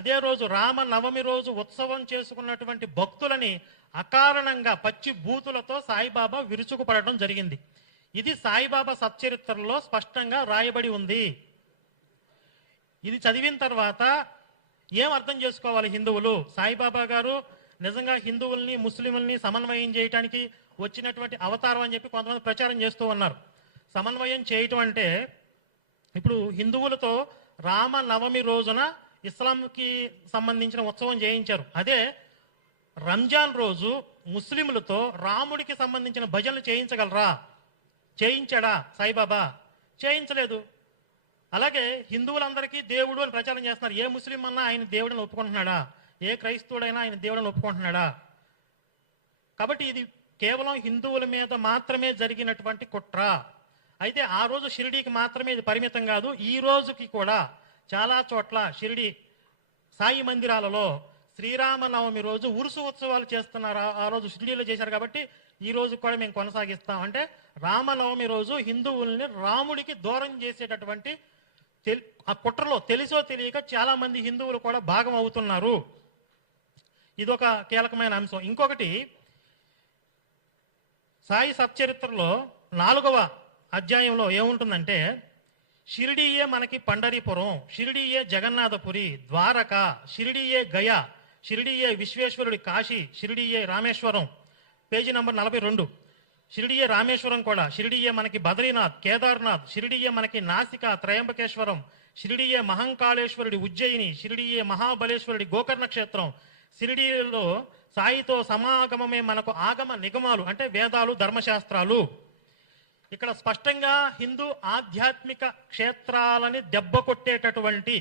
అదే రోజు రామ నవమి రోజు ఉత్సవం చేసుకున్నటువంటి భక్తులని అకారణంగా పచ్చి బూతులతో సాయిబాబా విరుచుకుపడటం జరిగింది. ఇది సాయిబాబా సచ్చరిత్రలో స్పష్టంగా రాయబడి ఉంది. ఇది చదివిన తర్వాత ఏం అర్థం చేసుకోవాలి హిందువులు? సాయిబాబా గారు నిజంగా హిందువుల్ని ముస్లింల్ని సమన్వయం చేయడానికి వచ్చినటువంటి అవతారం అని చెప్పి కొంతమంది ప్రచారం చేస్తూ ఉన్నారు. సమన్వయం చేయటం అంటే ఇప్పుడు హిందువులతో రామ నవమి రోజున ఇస్లాంకి సంబంధించిన ఉత్సవం చేయించారు. అదే రంజాన్ రోజు ముస్లింలతో రాముడికి సంబంధించిన భజనలు చేయించగలరా? చేయించాడా సాయిబాబా? చేయించలేదు. అలాగే హిందువులందరికీ దేవుడు అని ప్రచారం చేస్తున్నారు. ఏ ముస్లిం అన్నా ఆయన దేవుడిని ఒప్పుకుంటున్నాడా? ఏ క్రైస్తవుడైనా ఆయన దేవుడిని ఒప్పుకుంటున్నాడా? కాబట్టి ఇది కేవలం హిందువుల మీద మాత్రమే జరిగినటువంటి కుట్ర. అయితే ఆ రోజు షిరిడీకి మాత్రమే ఇది పరిమితం కాదు. ఈ రోజుకి కూడా చాలా చోట్ల షిరిడి సాయి మందిరాలలో శ్రీరామనవమి రోజు ఉరుసు ఉత్సవాలు చేస్తున్నారు. ఆ రోజు షిరిడీలో చేశారు కాబట్టి ఈ రోజు కూడా మేము కొనసాగిస్తాం. అంటే రామనవమి రోజు హిందువుల్ని రాముడికి దూరం చేసేటటువంటి ఆ కుట్రలో తెలిసో తెలియక చాలా మంది హిందువులు కూడా భాగం అవుతున్నారు. ఇదొక కీలకమైన అంశం. ఇంకొకటి, సాయి సచ్చరిత్రలో 4వ అధ్యాయంలో ఏముంటుందంటే, షిరిడీయే మనకి పండరీపురం, షిరిడీయే జగన్నాథపురి, ద్వారక, షిరిడీయే గయా, షిరిడీయే విశ్వేశ్వరుడి కాశీ, షిరిడీయే రామేశ్వరం. Page number 42. షిరిడీయే రామేశ్వరం కూడా, షిరిడీయే మనకి బద్రీనాథ్, కేదార్నాథ్, షిరిడీయే మనకి నాసిక, త్రయంబకేశ్వరం, షిరిడీయే మహంకాళేశ్వరుడి ఉజ్జయిని, షిరిడీయే మహాబలేశ్వరుడి గోకర్ణ క్షేత్రం. షిరిడీలో సాయితో సమాగమమే మనకు ఆగమ నిగమాలు, అంటే వేదాలు, ధర్మశాస్త్రాలు. ఇక్కడ స్పష్టంగా హిందూ ఆధ్యాత్మిక క్షేత్రాలని దెబ్బ కొట్టేటటువంటి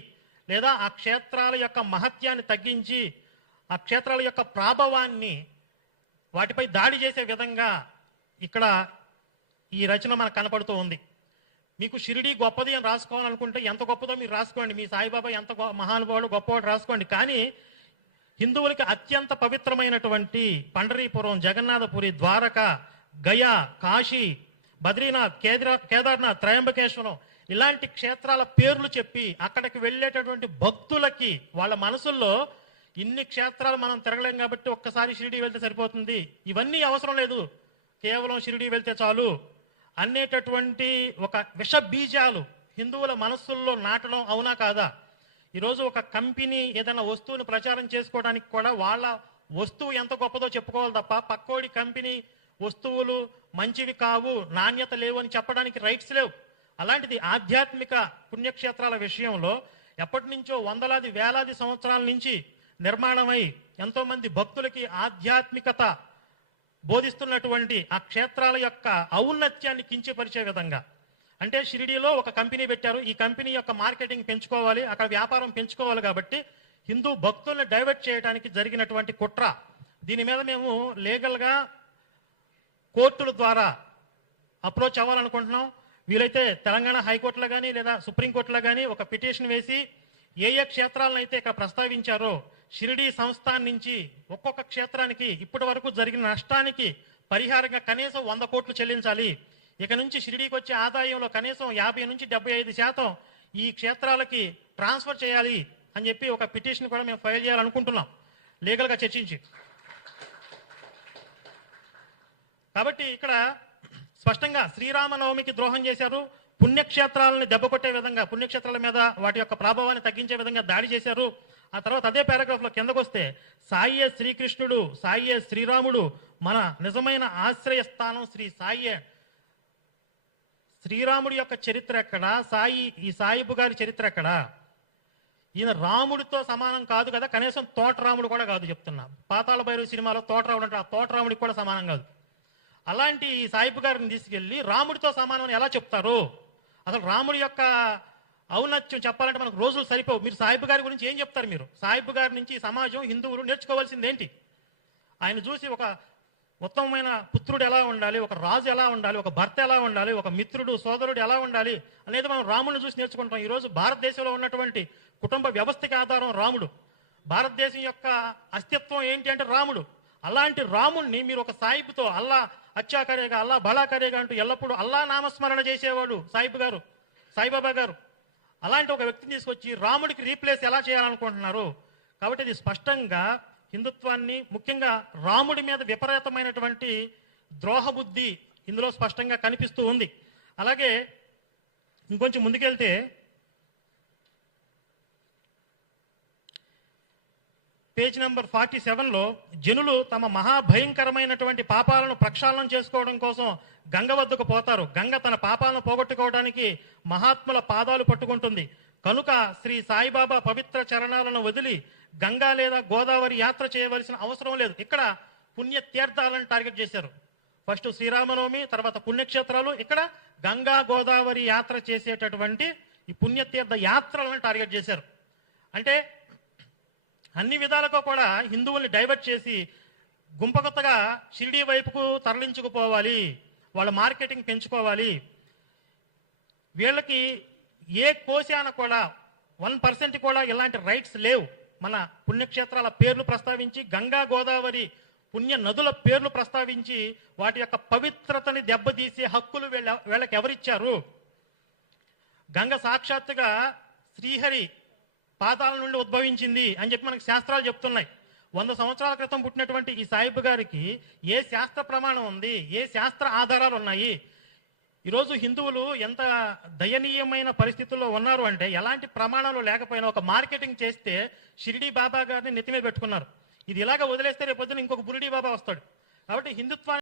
లేదా ఆ క్షేత్రాల యొక్క మహత్యాన్ని తగ్గించి ఆ క్షేత్రాల యొక్క ప్రాభవాన్ని వాటిపై దాడి చేసే విధంగా ఇక్కడ ఈ రచన మనకు కనపడుతూ ఉంది. మీకు షిరిడీ గొప్పది అని రాసుకోవాలనుకుంటే ఎంత గొప్పదో మీరు రాసుకోండి, మీ సాయిబాబా ఎంత మహానుభావుడు గొప్పవాడు రాసుకోండి. కానీ హిందువులకి అత్యంత పవిత్రమైనటువంటి పండరీపురం, జగన్నాథపురి, ద్వారక, గయా, కాశీ, బద్రీనాథ్, కేదార్నాథ్, త్రయంబకేశ్వరం ఇలాంటి క్షేత్రాల పేర్లు చెప్పి అక్కడికి వెళ్ళేటటువంటి భక్తులకి వాళ్ళ మనసుల్లో ఇన్ని క్షేత్రాలు మనం తిరగలేం కాబట్టి ఒక్కసారి షిరిడీ వెళ్తే సరిపోతుంది, ఇవన్నీ అవసరం లేదు, కేవలం షిరిడీ వెళ్తే చాలు అనేటటువంటి ఒక విష బీజాలు హిందువుల మనస్సుల్లో నాటడం అవునా కాదా? ఈరోజు ఒక కంపెనీ ఏదైనా వస్తువుని ప్రచారం చేసుకోవడానికి కూడా వాళ్ళ వస్తువు ఎంత గొప్పదో చెప్పుకోవాలి తప్ప పక్కోడి కంపెనీ వస్తువులు మంచివి కావు, నాణ్యత లేవు అని చెప్పడానికి రైట్స్ లేవు. అలాంటిది ఆధ్యాత్మిక పుణ్యక్షేత్రాల విషయంలో ఎప్పటి నుంచో వందలాది వేలాది సంవత్సరాల నుంచి నిర్మాణమై ఎంతో మంది భక్తులకి ఆధ్యాత్మికత బోధిస్తున్నటువంటి ఆ క్షేత్రాల యొక్క ఔన్నత్యాన్ని కించపరిచే విధంగా, అంటే షిరిడీలో ఒక కంపెనీ పెట్టారు, ఈ కంపెనీ యొక్క మార్కెటింగ్ పెంచుకోవాలి, అక్కడ వ్యాపారం పెంచుకోవాలి కాబట్టి హిందూ భక్తుల్ని డైవర్ట్ చేయడానికి జరిగినటువంటి కుట్ర. దీని మీద మేము లీగల్గా కోర్టుల ద్వారా అప్రోచ్ అవ్వాలనుకుంటున్నాం. వీలైతే తెలంగాణ హైకోర్టులో కానీ లేదా సుప్రీంకోర్టులో కానీ ఒక పిటిషన్ వేసి ఏ క్షేత్రాలను అయితే ఇక్కడ ప్రస్తావించారో షిరిడీ సంస్థాన్ నుంచి ఒక్కొక్క క్షేత్రానికి ఇప్పటి వరకు జరిగిన నష్టానికి పరిహారంగా కనీసం 100 కోట్లు చెల్లించాలి. ఇక నుంచి షిరిడీకి వచ్చే ఆదాయంలో కనీసం 50 నుంచి 75% ఈ క్షేత్రాలకి ట్రాన్స్ఫర్ చేయాలి అని చెప్పి ఒక పిటిషన్ కూడా మేము ఫైల్ చేయాలనుకుంటున్నాం లీగల్గా చర్చించి. కాబట్టి ఇక్కడ స్పష్టంగా శ్రీరామనవమికి ద్రోహం చేశారు, పుణ్యక్షేత్రాలను దెబ్బకొట్టే విధంగా, పుణ్యక్షేత్రాల మీద వాటి యొక్క ప్రభావాన్ని తగ్గించే విధంగా దాడి చేశారు. ఆ తర్వాత అదే పారాగ్రాఫ్లో కిందకు వస్తే, సాయే శ్రీకృష్ణుడు, సాయే శ్రీరాముడు, మన నిజమైన ఆశ్రయస్థానం శ్రీ సాయే. శ్రీరాముడి యొక్క చరిత్ర ఎక్కడా? ఈ సాయిబు గారి చరిత్ర ఎక్కడా? ఈయన రాముడితో సమానం కాదు కదా, కనీసం తోటరాముడు కూడా కాదు చెప్తున్నా. పాతాళ భైరవి సినిమాలో తోటరాముడు అంటే ఆ తోటరాముడికి కూడా సమానం కాదు. అలాంటి ఈ సాయిబు గారిని తీసుకెళ్లి రాముడితో సమానం ఎలా చెప్తారు? అసలు రాముడి యొక్క ఔన్నత్యం చెప్పాలంటే మనకు రోజులు సరిపోవు. మీరు సాయిబు గారి గురించి ఏం చెప్తారు? మీరు సాయిబు గారి నుంచి సమాజం, హిందువులు నేర్చుకోవాల్సింది ఏంటి? ఆయన చూసి ఒక ఉత్తమమైన పుత్రుడు ఎలా ఉండాలి, ఒక రాజు ఎలా ఉండాలి, ఒక భర్త ఎలా ఉండాలి, ఒక మిత్రుడు సోదరుడు ఎలా ఉండాలి అనేది మనం రాముడిని చూసి నేర్చుకుంటాం. ఈరోజు భారతదేశంలో ఉన్నటువంటి కుటుంబ వ్యవస్థకి ఆధారం రాముడు. భారతదేశం యొక్క అస్తిత్వం ఏంటి అంటే రాముడు. అలాంటి రాముడిని మీరు ఒక సాయిబుతో అల్లా అచ్చా కరేగా, అల్లా భలా కరేగా అంటూ ఎల్లప్పుడూ అల్లా నామస్మరణ చేసేవాడు సాయిబాబా గారు. అలాంటి ఒక వ్యక్తిని తీసుకొచ్చి రాముడికి రీప్లేస్ ఎలా చేయాలనుకుంటున్నారు? కాబట్టి ఇది స్పష్టంగా హిందుత్వాన్ని, ముఖ్యంగా రాముడి మీద విపరీతమైనటువంటి ద్రోహబుద్ధి ఇందులో స్పష్టంగా కనిపిస్తూ ఉంది. అలాగే ఇంకొంచెం ముందుకెళ్తే పేజ్ నెంబర్ 47లో జనులు తమ మహాభయంకరమైనటువంటి పాపాలను ప్రక్షాళనం చేసుకోవడం కోసం గంగ వద్దకు పోతారు. గంగ తన పాపాలను పోగొట్టుకోవడానికి మహాత్ముల పాదాలు పట్టుకుంటుంది. కనుక శ్రీ సాయిబాబా పవిత్ర చరణాలను వదిలి గంగా లేదా గోదావరి యాత్ర చేయవలసిన అవసరం లేదు. ఇక్కడ పుణ్యతీర్థాలను టార్గెట్ చేశారు. ఫస్ట్ శ్రీరామనవమి, తర్వాత పుణ్యక్షేత్రాలు, ఇక్కడ గంగా గోదావరి యాత్ర చేసేటటువంటి ఈ పుణ్యతీర్థ యాత్రలను టార్గెట్ చేశారు. అంటే అన్ని విధాలుగా కూడా హిందువుల్ని డైవర్ట్ చేసి గుంపకొత్తగా షిరిడీ వైపుకు తరలించుకుపోవాలి, వాళ్ళ మార్కెటింగ్ పెంచుకోవాలి. వీళ్ళకి ఏ కోశాన కూడా 1% కూడా ఇలాంటి రైట్స్ లేవు. మన పుణ్యక్షేత్రాల పేర్లు ప్రస్తావించి, గంగా గోదావరి పుణ్య నదుల పేర్లు ప్రస్తావించి వాటి యొక్క పవిత్రతని దెబ్బతీసే హక్కులు వీళ్ళకి ఎవరిచ్చారు? గంగ సాక్షాత్తుగా శ్రీహరి పాదాల నుండి ఉద్భవించింది అని చెప్పి మనకి శాస్త్రాలు చెప్తున్నాయి. 100 సంవత్సరాల క్రితం పుట్టినటువంటి ఈ సాయిబు గారికి ఏ శాస్త్ర ప్రమాణం ఉంది? ఏ శాస్త్ర ఆధారాలు ఉన్నాయి? ఈరోజు హిందువులు ఎంత దయనీయమైన పరిస్థితుల్లో ఉన్నారు అంటే, ఎలాంటి ప్రమాణాలు లేకపోయినా ఒక మార్కెటింగ్ చేస్తే షిరిడీ బాబా గారిని నెత్తిమీద పెట్టుకున్నారు. ఇది ఇలాగ వదిలేస్తే రేపొద్దున ఇంకొక బురిడీ బాబా వస్తాడు. కాబట్టి హిందుత్వాన్ని